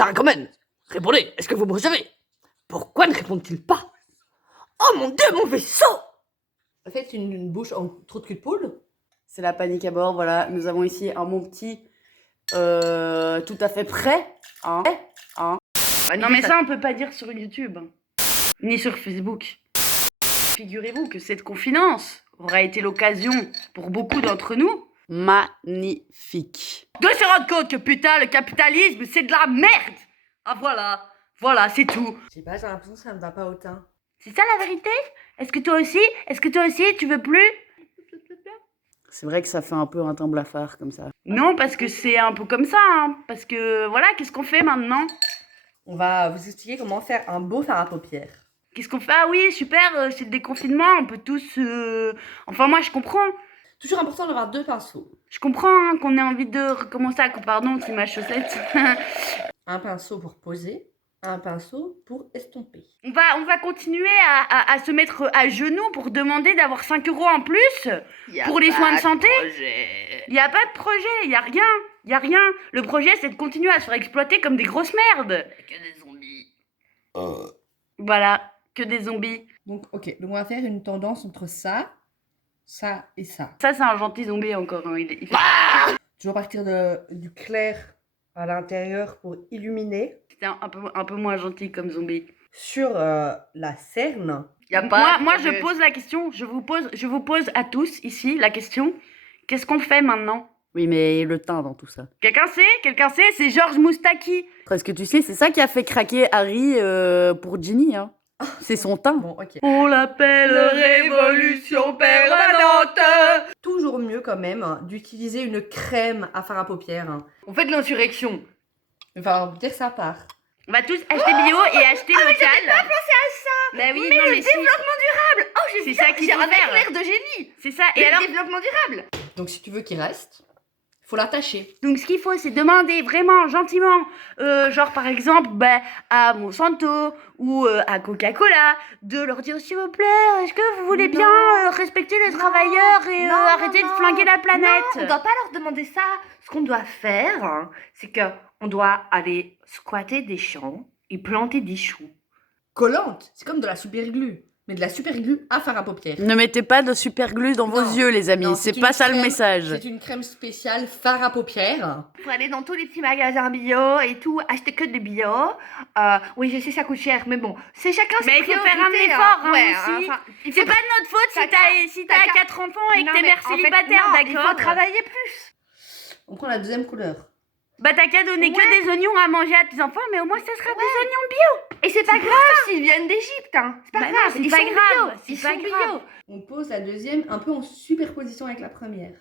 Putain, quand même. Répondez, est-ce que vous me recevez? Pourquoi ne répondent-ils pas? Oh mon Dieu, mon vaisseau! En fait, une bouche en trop de cul de poule. C'est la panique à bord, voilà. Nous avons ici un mon petit tout à fait prêt. Hein. Non mais ça on peut pas dire sur YouTube, ni sur Facebook. Figurez-vous que cette confidence aura été l'occasion pour beaucoup d'entre nous magnifique de se rendre compte que putain le capitalisme c'est de la merde. Ah voilà c'est tout. Je sais pas, j'ai l'impression que ça me va pas autant. C'est ça la vérité? Est-ce que toi aussi tu veux plus? C'est vrai que ça fait un peu un temps blafard comme ça. Non, parce que c'est un peu comme ça, hein. Parce que voilà, qu'est-ce qu'on fait maintenant? On va vous expliquer comment faire un beau fard à paupières. Qu'est-ce qu'on fait? Ah oui, super, c'est le déconfinement, on peut tous... Enfin, moi, je comprends. Toujours important d'avoir 2 pinceaux. Je comprends hein, qu'on ait envie de recommencer à... Pardon, c'est ma chaussette. Un pinceau pour poser, un pinceau pour estomper. On va continuer à se mettre à genoux pour demander d'avoir 5 € en plus pour les soins de santé. Il n'y a pas de projet, il n'y a rien. Le projet, c'est de continuer à se faire exploiter comme des grosses merdes. Que des zombies. Voilà, que des zombies. Donc, ok, donc on va faire une tendance entre ça et ça. Ça, c'est un gentil zombie encore. Hein. Il fait... Toujours partir du clair à l'intérieur pour illuminer. C'était un peu moins gentil comme zombie. Sur la cerne. Moi, je pose la question, je vous pose à tous ici la question, qu'est-ce qu'on fait maintenant? Oui, mais le teint dans tout ça. Quelqu'un sait? C'est Georges Moustaki. Parce que tu sais, c'est ça qui a fait craquer Harry pour Ginny, hein. C'est son teint. Bon, ok. On l'appelle révolution permanente. Toujours mieux quand même d'utiliser une crème à fard à paupières. On fait de l'insurrection. Le fard à paupières, ça part. On va tous acheter bio et acheter local. J'avais pas pensé à ça. Bah oui, mais non, le mais développement durable. Oh, c'est ça qu'il j'ai faut un faire. éclair de génie. C'est ça. Et alors, développement durable. Donc si tu veux qu'il reste, faut l'attacher. Donc ce qu'il faut, c'est demander vraiment gentiment, genre par exemple à Monsanto ou à Coca-Cola, de leur dire s'il vous plaît, est-ce que vous voulez bien respecter les travailleurs et arrêter de flinguer la planète? Non, on doit pas leur demander ça. Ce qu'on doit faire, hein, c'est que on doit aller squatter des champs et planter des choux. Collante, c'est comme de la super glue. Mais de la super glue à fard à paupières. Ne mettez pas de super glue dans vos yeux, les amis. Non, c'est pas ça le message. C'est une crème spéciale fard à paupières. Faut aller dans tous les petits magasins bio et tout, acheter que des bio. Oui, je sais, ça coûte cher, mais bon, c'est chacun ses Mais il faut faire un priorités, effort hein, ouais, aussi. enfin, C'est pas de notre faute si t'as 4 enfants et que Non, t'es mais mère en fait, célibataire, non, d'accord? Il faut travailler plus. On prend la deuxième couleur. Bah t'as qu'à donner que des oignons à manger à tes enfants, mais au moins ça sera des oignons bio. Et c'est pas grave s'ils viennent d'Égypte, hein. C'est pas Bah non, grave, c'est ils pas sont grave, bio. c'est Ils pas sont grave. bio. On pose la deuxième un peu en superposition avec la première.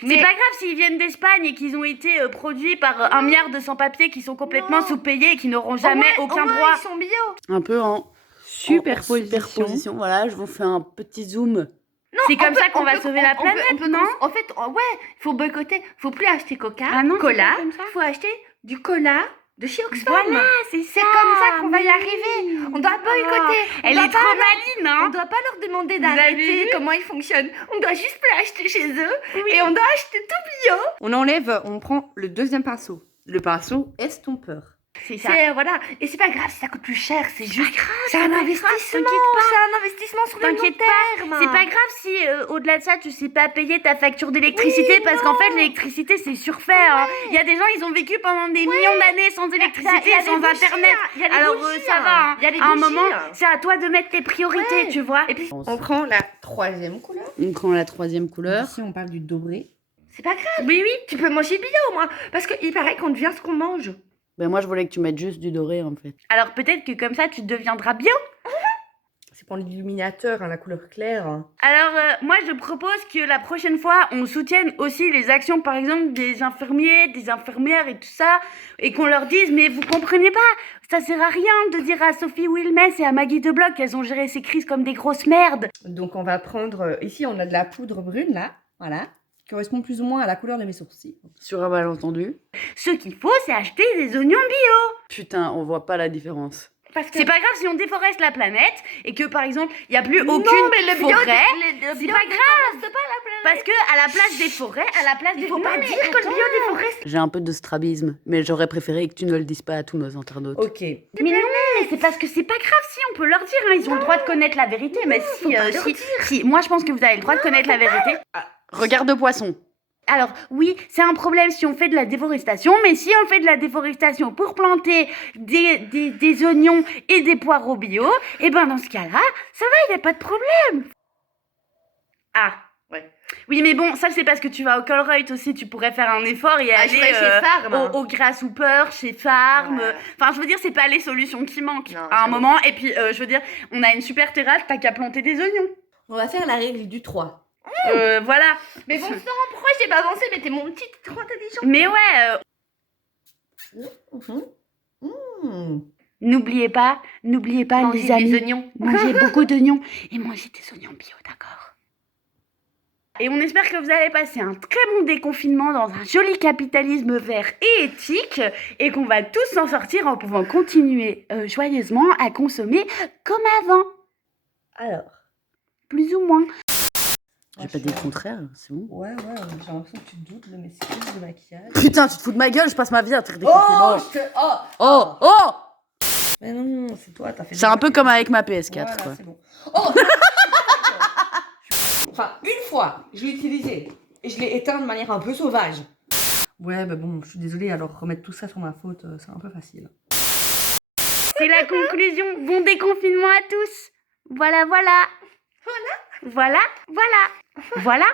C'est pas grave s'ils viennent d'Espagne et qu'ils ont été produits par 1 milliard de sans-papiers qui sont complètement sous-payés et qui n'auront jamais aucun au moins, droit. Ils sont bio. Un peu en superposition. Voilà, je vous fais un petit zoom. C'est comme ça qu'on va sauver la planète, non? En fait, ouais, faut boycotter. Faut plus acheter Coca, Ah non, c'est Cola. pas comme ça. Faut acheter du cola de chez Oxfam. Voilà, c'est C'est comme ça qu'on va y oui. arriver. On doit boycotter. Elle est trop maline, On hein? doit pas leur demander avez d'arrêter vu comment ils fonctionnent. On doit juste plus acheter chez eux et on doit acheter tout bio. On enlève, on prend le deuxième pinceau. Le pinceau estompeur. C'est ça. Voilà. Et c'est pas grave si ça coûte plus cher. C'est juste. C'est pas un grave, investissement. t'inquiète pas. C'est un investissement sur le long T'inquiète terme. C'est pas grave si au-delà de ça tu sais pas payer ta facture d'électricité parce qu'en fait l'électricité c'est surfait. Hein. Il y a des gens ils ont vécu pendant des millions d'années sans électricité, y a sans des bougies, internet. il y a des Alors bougies, ça va. Hein. il y a des À un bougies. moment c'est à toi de mettre tes priorités, Ouais. tu vois. Et puis On prend la troisième couleur. on prend la troisième couleur. Ici, on parle du doré. c'est pas grave. Oui oui. Tu peux manger bio au moins. Parce qu'il paraît qu'on devient ce qu'on mange. Ben moi je voulais que tu mettes juste du doré en fait. Alors peut-être que comme ça tu deviendras bio. C'est pour l'illuminateur, hein, la couleur claire. Alors, moi, je propose que la prochaine fois, on soutienne aussi les actions, par exemple, des infirmiers, des infirmières et tout ça, et qu'on leur dise, mais vous comprenez pas, ça sert à rien de dire à Sophie Wilmès et à Maggie Debloc qu'elles ont géré ces crises comme des grosses merdes. Donc on va prendre, ici on a de la poudre brune là, voilà, qui correspond plus ou moins à la couleur de mes sourcils. Sur un malentendu. Ce qu'il faut, c'est acheter des oignons bio. Putain, on voit pas la différence. Parce que... C'est pas grave si on déforeste la planète et que par exemple il y a plus aucune non, mais le bio, forêt. le C'est bio pas grave. déforeste pas la planète. Parce que à la place des forêts, à la place des... Il faut pas dire que le bio déforeste. J'ai un peu de strabisme, mais j'aurais préféré que tu ne le dises pas à tous nos internautes. Ok. Mais non, c'est parce que c'est pas grave si on peut leur dire, hein, ils ont le droit de connaître la vérité. Mais si, moi je pense que vous avez le droit de connaître la vérité. Regarde poisson. Alors oui, c'est un problème si on fait de la déforestation, mais si on fait de la déforestation pour planter des oignons et des poireaux bio, et ben dans ce cas-là, ça va, il n'y a pas de problème. Ah, ouais. Oui, mais bon, ça c'est parce que tu vas au Colruyt aussi, tu pourrais faire un effort et je aller ferais chez Farm. au Grasshopper, chez Farm. Ouais. Enfin, je veux dire, c'est pas les solutions qui manquent Non, à un j'avoue. moment. Et puis, je veux dire, on a une super terrasse, t'as qu'à planter des oignons. On va faire la règle du 3. Voilà. Mais bon sang, pourquoi j'ai pas avancé? Mais t'es mon petit trop intelligent. Mais ouais, n'oubliez pas Manger les amis, des oignons. mangez beaucoup d'oignons et mangez des oignons bio, d'accord? Et on espère que vous allez passer un très bon déconfinement dans un joli capitalisme vert et éthique et qu'on va tous s'en sortir en pouvant continuer joyeusement à consommer comme avant. Alors. Plus ou moins. J'ai Ouais, pas dit le contraire, c'est bon. Ouais, j'ai l'impression que tu te doutes de mes skills de maquillage. Putain, tu te fous de ma gueule, je passe ma vie à faire des Oh, compliments. Oh. Mais non, c'est toi, t'as fait... C'est un peu comme avec ma PS4, Voilà, quoi. c'est bon. Oh. Enfin, une fois, je l'ai utilisé et je l'ai éteint de manière un peu sauvage. Ouais, bah bon, je suis désolée, alors remettre tout ça sur ma faute, c'est un peu facile. C'est la conclusion. Bon déconfinement à tous. Voilà. Voilà. Voilà. Voilà.